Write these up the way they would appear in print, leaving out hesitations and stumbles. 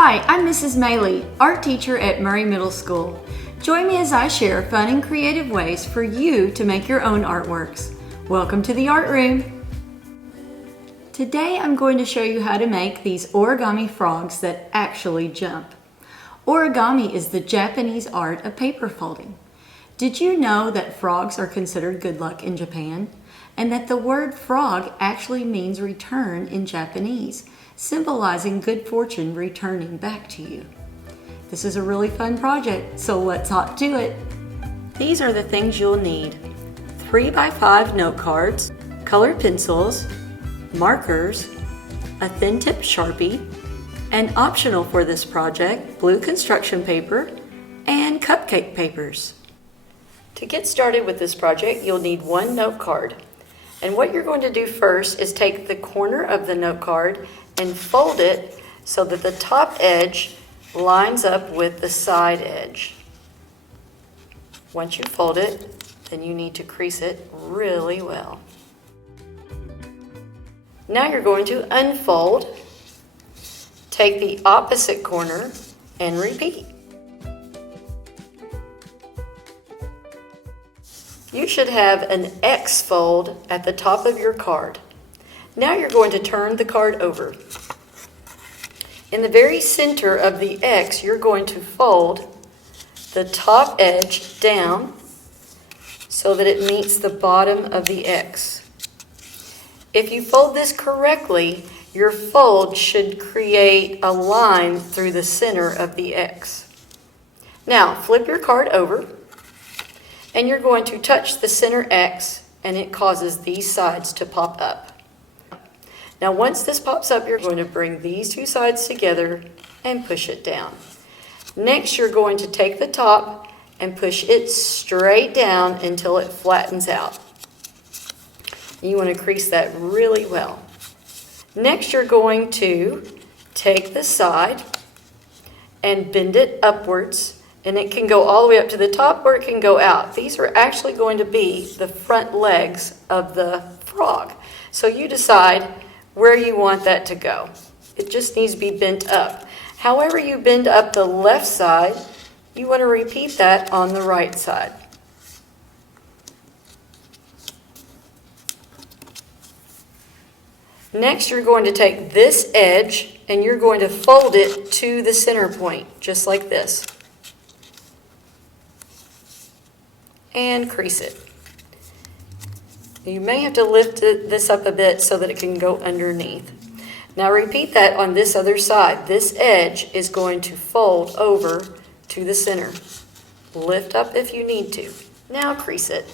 Hi, I'm Mrs. Maley, art teacher at Murray Middle School. Join me as I share fun and creative ways for you to make your own artworks. Welcome to the art room. Today I'm going to show you how to make these origami frogs that actually jump. Origami is the Japanese art of paper folding. Did you know that frogs are considered good luck in Japan? And that the word frog actually means return in Japanese, symbolizing good fortune returning back to you. This is a really fun project, so let's hop to it. These are the things you'll need: 3x5 note cards, colored pencils, markers, a thin tip Sharpie, and optional for this project, blue construction paper, and cupcake papers. To get started with this project, you'll need one note card. And what you're going to do first is take the corner of the note card and fold it so that the top edge lines up with the side edge. Once you fold it, then you need to crease it really well. Now you're going to unfold, take the opposite corner, and repeat. You should have an X fold at the top of your card. Now you're going to turn the card over. In the very center of the X, you're going to fold the top edge down so that it meets the bottom of the X. If you fold this correctly, your fold should create a line through the center of the X. Now, flip your card over, and you're going to touch the center X, and it causes these sides to pop up. Now once this pops up, you're going to bring these two sides together and push it down. Next, you're going to take the top and push it straight down until it flattens out. You want to crease that really well. Next, you're going to take the side and bend it upwards. And it can go all the way up to the top or it can go out. These are actually going to be the front legs of the frog. So you decide where you want that to go. It just needs to be bent up. However you bend up the left side, you want to repeat that on the right side. Next, you're going to take this edge and you're going to fold it to the center point, just like this. And crease it. You may have to lift this up a bit so that it can go underneath. Now repeat that on this other side. This edge is going to fold over to the center. Lift up if you need to. Now crease it.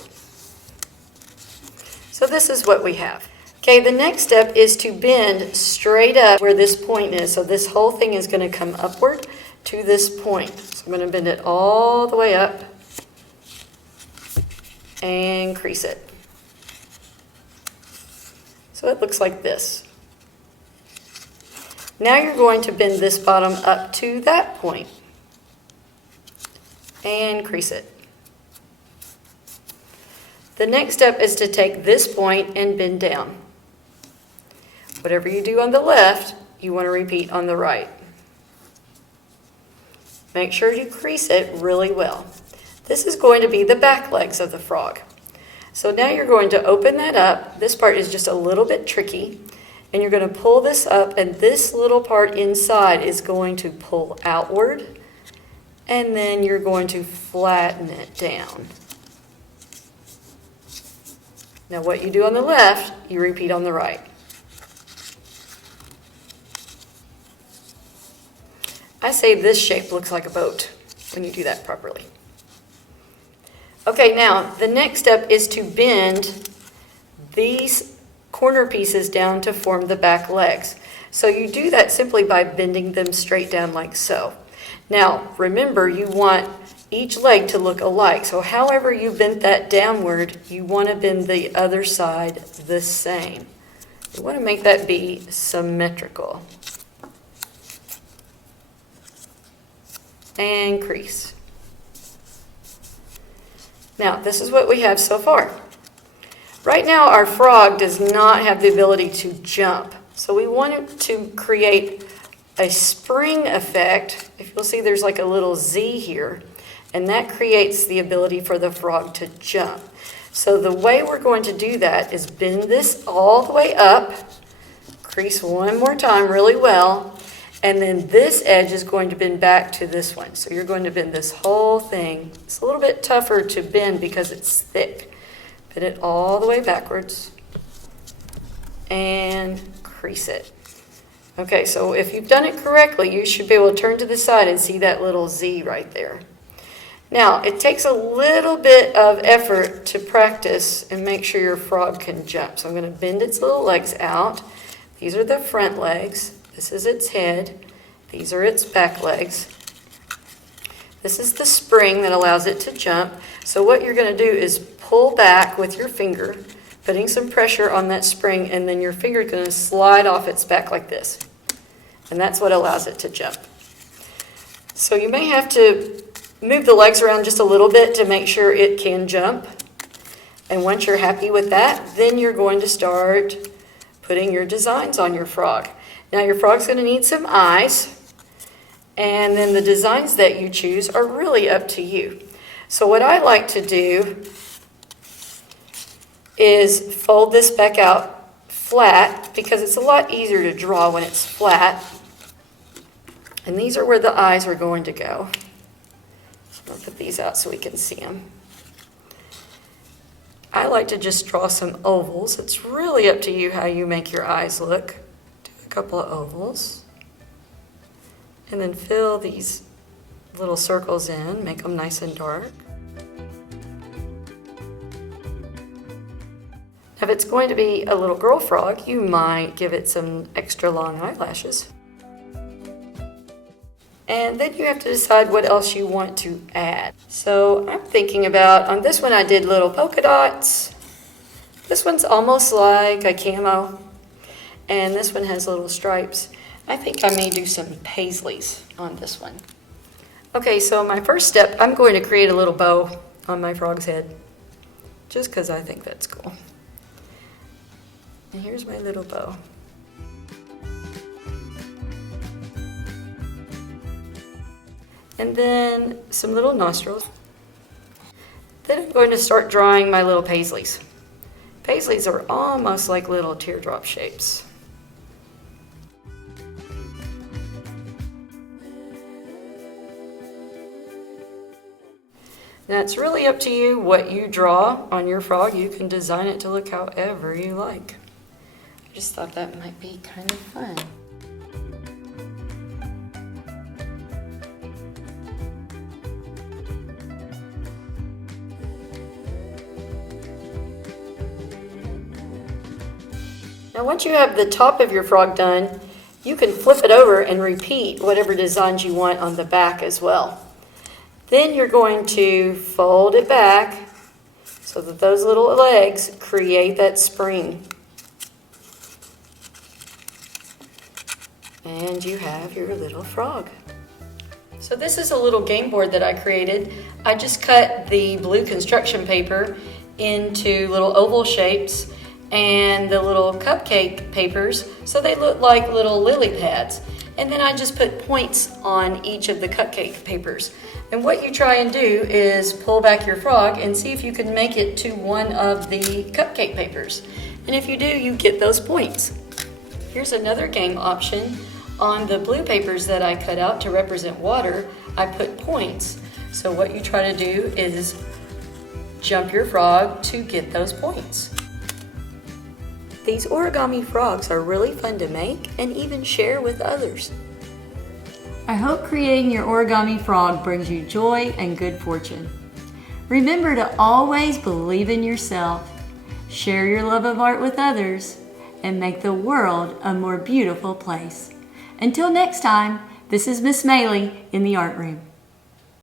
So this is what we have. Okay, the next step is to bend straight up where this point is. So this whole thing is going to come upward to this point. So I'm going to bend it all the way up and crease it. So it looks like this. Now you're going to bend this bottom up to that point and crease it. The next step is to take this point and bend down. Whatever you do on the left, you want to repeat on the right. Make sure you crease it really well. This is going to be the back legs of the frog. So now you're going to open that up. This part is just a little bit tricky. And you're going to pull this up, and this little part inside is going to pull outward. And then you're going to flatten it down. Now what you do on the left, you repeat on the right. I say this shape looks like a boat when you do that properly. Okay, now the next step is to bend these corner pieces down to form the back legs. So you do that simply by bending them straight down like so. Now remember, you want each leg to look alike. So however you bent that downward, you want to bend the other side the same. You want to make that be symmetrical. And crease. Now, this is what we have so far. Right now, our frog does not have the ability to jump. So we want to create a spring effect. If you'll see, there's like a little Z here, and that creates the ability for the frog to jump. So the way we're going to do that is bend this all the way up, crease one more time really well, and then this edge is going to bend back to this one. So you're going to bend this whole thing. It's a little bit tougher to bend because it's thick. Bend it all the way backwards and crease it. Okay, so if you've done it correctly, you should be able to turn to the side and see that little Z right there. Now, it takes a little bit of effort to practice and make sure your frog can jump. So I'm going to bend its little legs out. These are the front legs. This is its head. These are its back legs. This is the spring that allows it to jump. So what you're going to do is pull back with your finger, putting some pressure on that spring, and then your finger is going to slide off its back like this. And that's what allows it to jump. So you may have to move the legs around just a little bit to make sure it can jump. And once you're happy with that, then you're going to start putting your designs on your frog. Now your frog's going to need some eyes, and then the designs that you choose are really up to you. So what I like to do is fold this back out flat because it's a lot easier to draw when it's flat. And these are where the eyes are going to go. I'll put these out so we can see them. I like to just draw some ovals. It's really up to you how you make your eyes look. Do a couple of ovals. And then fill these little circles in, make them nice and dark. If it's going to be a little girl frog, you might give it some extra long eyelashes. And then you have to decide what else you want to add. So I'm thinking about, on this one I did little polka dots. This one's almost like a camo. And this one has little stripes. I think I may do some paisleys on this one. Okay, so my first step, I'm going to create a little bow on my frog's head. Just because I think that's cool. And here's my little bow. And then some little nostrils. Then I'm going to start drawing my little paisleys. Paisleys are almost like little teardrop shapes. Now it's really up to you what you draw on your frog. You can design it to look however you like. I just thought that might be kind of fun. Now once you have the top of your frog done, you can flip it over and repeat whatever designs you want on the back as well. Then you're going to fold it back so that those little legs create that spring. And you have your little frog. So this is a little game board that I created. I just cut the blue construction paper into little oval shapes and the little cupcake papers so they look like little lily pads. And then I just put points on each of the cupcake papers. And what you try and do is pull back your frog and see if you can make it to one of the cupcake papers. And if you do, you get those points. Here's another game option. On the blue papers that I cut out to represent water, I put points. So what you try to do is jump your frog to get those points. These origami frogs are really fun to make and even share with others. I hope creating your origami frog brings you joy and good fortune. Remember to always believe in yourself, share your love of art with others, and make the world a more beautiful place. Until next time, this is Miss Maylie in the Art Room.